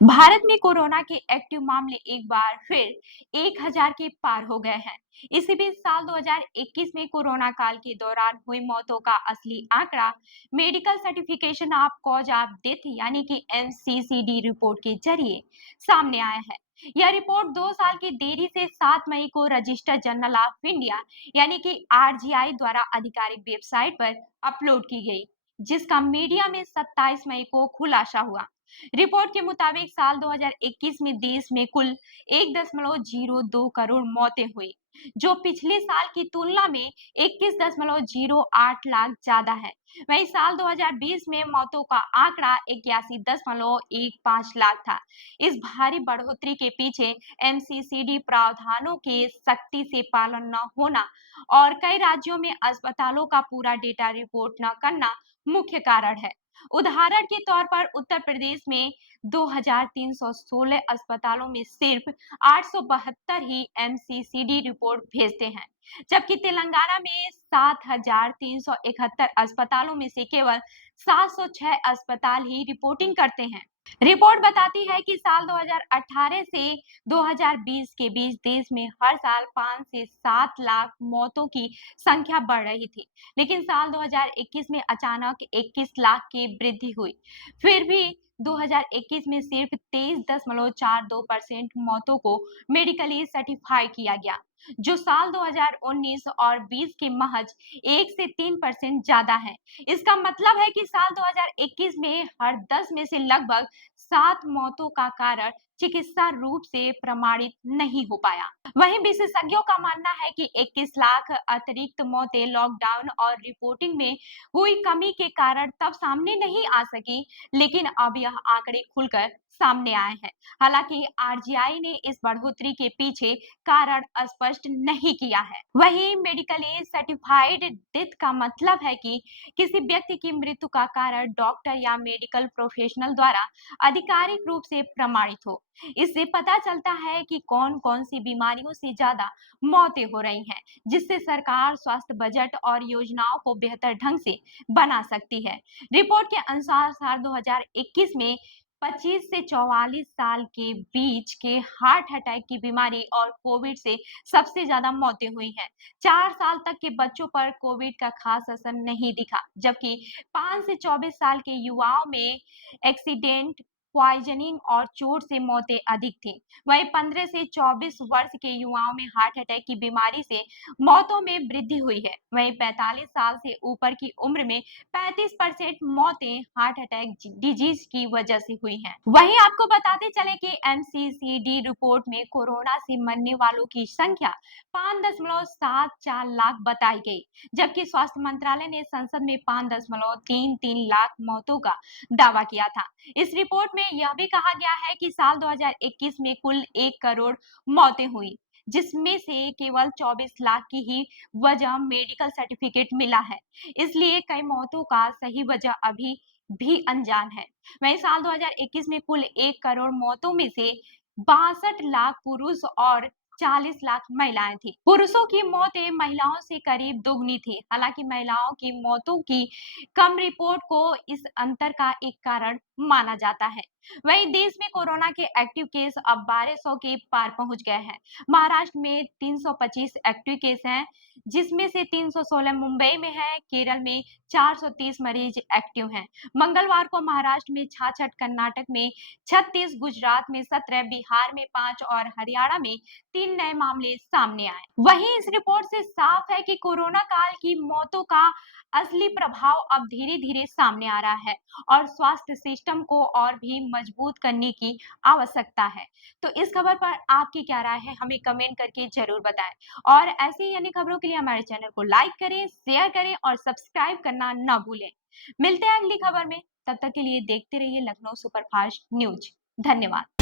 भारत में कोरोना के एक्टिव मामले एक बार फिर 1000 के पार हो गए हैं। इसी बीच साल 2021 में कोरोना काल के दौरान हुई मौतों का असली आंकड़ा medical certification of cause of death यानी कि एमसीसीडी रिपोर्ट के जरिए सामने आया है। यह रिपोर्ट 2 साल की देरी से 7 मई को रजिस्टर जनरल ऑफ इंडिया यानी कि आरजीआई द्वारा आधिकारिक वेबसाइट पर अपलोड की गई, जिसका मीडिया में 27 मई को खुलासा हुआ। रिपोर्ट के मुताबिक साल 2021 में देश में कुल 1.02 करोड़ मौतें हुई, जो पिछले साल की तुलना में 21.08 लाख ज्यादा है। वहीं साल 2020 में मौतों का आंकड़ा 81.15 लाख था। इस भारी बढ़ोतरी के पीछे एमसीसीडी प्रावधानों के सख्ती से पालन न होना और कई राज्यों में अस्पतालों का पूरा डेटा रिपोर्ट न करना मुख्य कारण है। उदाहरण के तौर पर उत्तर प्रदेश में 2316 अस्पतालों में सिर्फ 872 ही एमसीसीडी रिपोर्ट भेजते हैं, जबकि तेलंगाना में 7371 अस्पतालों में से केवल 706 अस्पताल ही रिपोर्टिंग करते हैं। रिपोर्ट बताती है कि साल 2018 से 2020 के बीच देश में हर साल 5 से 7 लाख मौतों की संख्या बढ़ रही थी, लेकिन साल 2021 में अचानक 21 लाख की वृद्धि हुई। फिर भी 2021 में सिर्फ 23.42% मौतों को मेडिकली सर्टिफाई किया गया, जो साल 2019 और 20 के महज 1 से 3% ज्यादा है। इसका मतलब है कि साल 2021 में हर 10 में से लगभग 7 मौतों का कारण चिकित्सा रूप से प्रमाणित नहीं हो पाया। वहीं विशेषज्ञों का मानना है कि 21 लाख अतिरिक्त मौतें लॉकडाउन और रिपोर्टिंग में हुई कमी के कारण तब सामने नहीं आ सकी, लेकिन अब यह आंकड़े खुलकर सामने आए हैं। हालांकि आरजीआई ने इस बढ़ोतरी के पीछे कारण स्पष्ट नहीं किया है। वहीं मेडिकली सर्टिफाइड डेथ का मतलब है कि किसी व्यक्ति की मृत्यु का कारण डॉक्टर या मेडिकल प्रोफेशनल द्वारा आधिकारिक रूप से प्रमाणित हो। इससे पता चलता है कि कौन कौन सी बीमारियों से ज्यादा मौतें हो रही हैं, जिससे सरकार स्वास्थ्य बजट और योजनाओं को बेहतर ढंग से बना सकती है। रिपोर्ट के अनुसार साल 2021 में 25 से 44 साल के बीच के हार्ट अटैक की बीमारी और कोविड से सबसे ज्यादा मौतें हुई हैं। 4 साल तक के बच्चों पर कोविड का खास असर नहीं दिखा, जबकि 5 से 24 साल के युवाओं में एक्सीडेंट, पॉइजनिंग और चोट से मौतें अधिक थीं। वहीं 15 से 24 वर्ष के युवाओं में हार्ट अटैक की बीमारी से मौतों में वृद्धि हुई है। वहीं 45 साल से ऊपर की उम्र में 35% मौतें हार्ट अटैक डिजीज की वजह से हुई हैं। वहीं आपको बताते चले कि एमसीसीडी रिपोर्ट में कोरोना से मरने वालों की संख्या 5.74 लाख बताई गई, जबकि स्वास्थ्य मंत्रालय ने संसद में 5.33 लाख मौतों का दावा किया था। इस रिपोर्ट में यह भी कहा गया है कि साल 2021 में कुल 1 करोड़ मौतें हुई, जिसमें से केवल 24 लाख की ही वजह मेडिकल सर्टिफिकेट मिला है। इसलिए कई मौतों का सही वजह अभी भी अनजान है। वहीं साल 2021 में कुल 1 करोड़ मौतों में से 62 लाख पुरुष और 40 लाख महिलाएं थी। पुरुषों की मौतें महिलाओं से करीब दोगुनी थी। हालांकि महिलाओं की मौतों की कम रिपोर्ट को इस अंतर का एक कारण माना जाता है। वहीं देश में कोरोना के एक्टिव केस अब 1200 के पार पहुंच गए हैं। महाराष्ट्र में 325 एक्टिव केस हैं, जिसमें से 316 मुंबई में है। केरल में 430 मरीज एक्टिव हैं। मंगलवार को महाराष्ट्र में 66, कर्नाटक में 36, गुजरात में 17, बिहार में 5 और हरियाणा में 3 नए मामले सामने आए। वहीं इस रिपोर्ट से साफ है कि कोरोना काल की मौतों का असली प्रभाव अब धीरे धीरे सामने आ रहा है और स्वास्थ्य सिस्टम को और भी मजबूत करने की आवश्यकता है। तो इस खबर पर आपकी क्या राय है, हमें कमेंट करके जरूर बताएं और ऐसी ही अन्य खबरों के लिए हमारे चैनल को लाइक करें, शेयर करें और सब्सक्राइब करना न भूलें। मिलते हैं अगली खबर में, तब तक के लिए देखते रहिए लखनऊ सुपरफास्ट न्यूज। धन्यवाद।